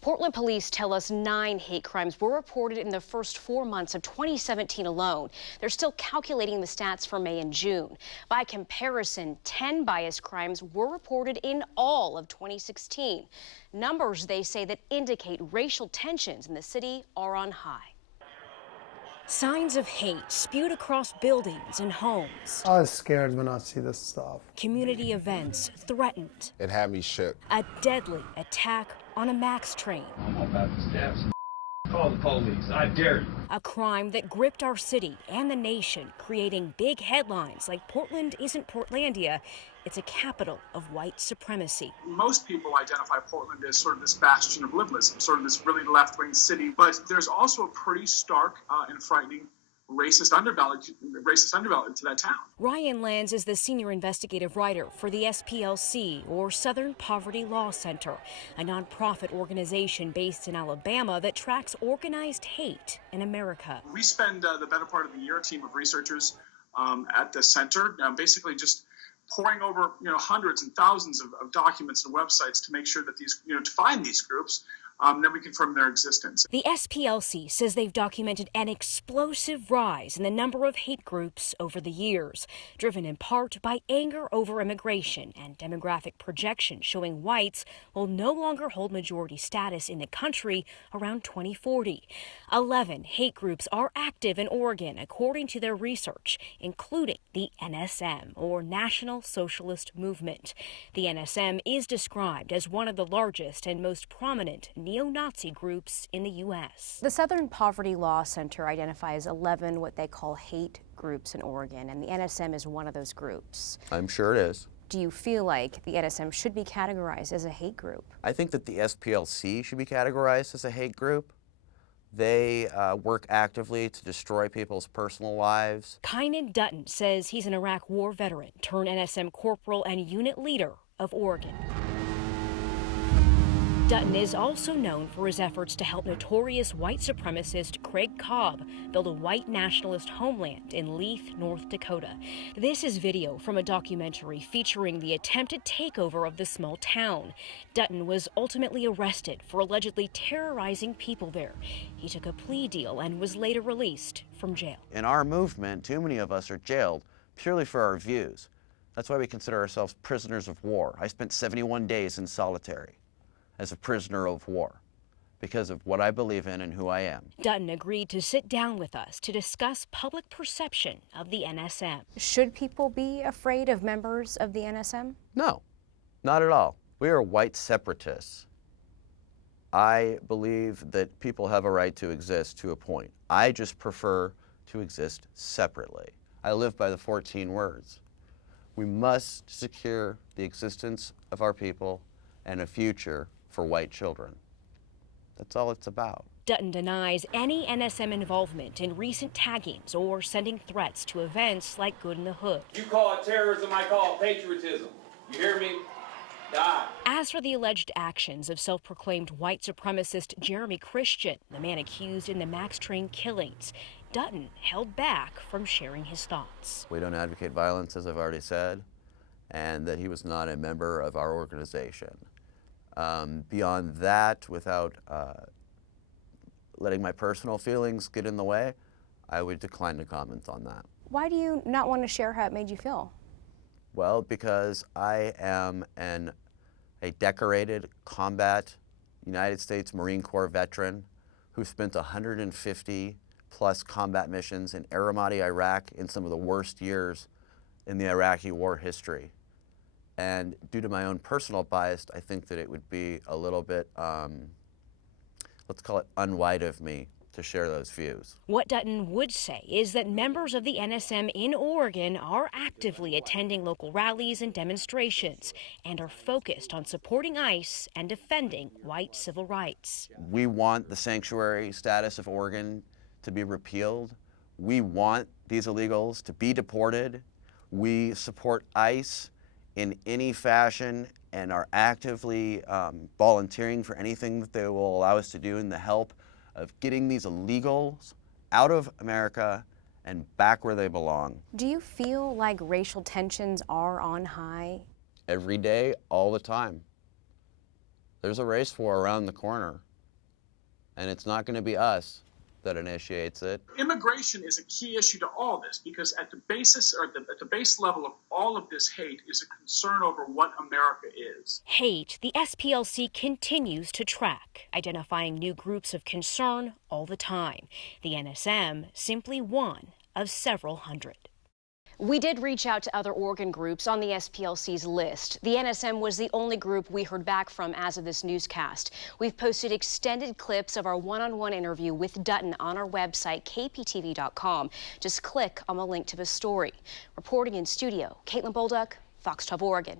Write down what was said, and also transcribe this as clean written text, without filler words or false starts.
Portland police tell us 9 hate crimes were reported in the first 4 months of 2017 alone. They're still calculating the stats for May and June. By comparison, 10 bias crimes were reported in all of 2016. Numbers, they say, that indicate racial tensions in the city are on high. Signs of hate spewed across buildings and homes. I was scared when I see this stuff. Community events threatened. It had me shook. A deadly attack on a MAX train. I'm about to stab some. Call the police. I dare you. A crime that gripped our city and the nation, creating big headlines like Portland isn't Portlandia. It's a capital of white supremacy. Most people identify Portland as sort of this bastion of liberalism, sort of this really left-wing city, but there's also a pretty stark and frightening racist underbelly to that town. Ryan Lands is the senior investigative writer for the SPLC, or Southern Poverty Law Center, a nonprofit organization based in Alabama that tracks organized hate in America. We spend the better part of the year, a team of researchers at the center, basically just poring over hundreds and thousands of documents and websites to make sure that these, to find these groups, then we confirm their existence. The SPLC says they've documented an explosive rise in the number of hate groups over the years, driven in part by anger over immigration and demographic projections showing whites will no longer hold majority status in the country around 2040. 11 hate groups are active in Oregon, according to their research, including the NSM, or National Socialist Movement. The NSM is described as one of the largest and most prominent neo-Nazi groups in the U.S. The Southern Poverty Law Center identifies 11 what they call hate groups in Oregon, and the NSM is one of those groups. I'm sure it is. Do you feel like the NSM should be categorized as a hate group? I think that the SPLC should be categorized as a hate group. They work actively to destroy people's personal lives. Kynan Dutton says he's an Iraq War veteran turned NSM corporal and unit leader of Oregon. Dutton is also known for his efforts to help notorious white supremacist Craig Cobb build a white nationalist homeland in Leith, North Dakota. This is video from a documentary featuring the attempted takeover of the small town. Dutton was ultimately arrested for allegedly terrorizing people there. He took a plea deal and was later released from jail. In our movement, too many of us are jailed purely for our views. That's why we consider ourselves prisoners of war. I spent 71 days in solitary as a prisoner of war because of what I believe in and who I am. Dutton agreed to sit down with us to discuss public perception of the NSM. Should people be afraid of members of the NSM? No, not at all. We are white separatists. I believe that people have a right to exist to a point. I just prefer to exist separately. I live by the 14 words. We must secure the existence of our people and a future for white children. That's all it's about. Dutton denies any NSM involvement in recent taggings or sending threats to events like Good in the Hood. You call it terrorism, I call it patriotism. You hear me? Die. As for the alleged actions of self-proclaimed white supremacist Jeremy Christian, the man accused in the MAX train killings, Dutton held back from sharing his thoughts. We don't advocate violence, as I've already said, and that he was not a member of our organization. Beyond that, without letting my personal feelings get in the way, I would decline to comment on that. Why do you not want to share how it made you feel? Well, because I am a decorated combat United States Marine Corps veteran who spent 150 plus combat missions in Aramati, Iraq in some of the worst years in the Iraqi war history. And due to my own personal bias, I think that it would be a little bit, let's call it unwhite of me to share those views. What Dutton would say is that members of the NSM in Oregon are actively attending local rallies and demonstrations and are focused on supporting ICE and defending white civil rights. We want the sanctuary status of Oregon to be repealed. We want these illegals to be deported. We support ICE in any fashion and are actively volunteering for anything that they will allow us to do in the help of getting these illegals out of America and back where they belong. Do you feel like racial tensions are on high? Every day, all the time. There's a race war around the corner. and it's not going to be us that initiates it. Immigration is a key issue to all this because at the basis or at the base level of all of this hate is a concern over what America is. Hate, the SPLC continues to track, identifying new groups of concern all the time. The NSM simply one of several hundred. We did reach out to other organ groups on the SPLC's list. The NSM was the only group we heard back from as of this newscast. We've posted extended clips of our one-on-one interview with Dutton on our website, kptv.com. Just click on the link to the story. Reporting in studio, Caitlin Bolduc, Fox 12 Oregon.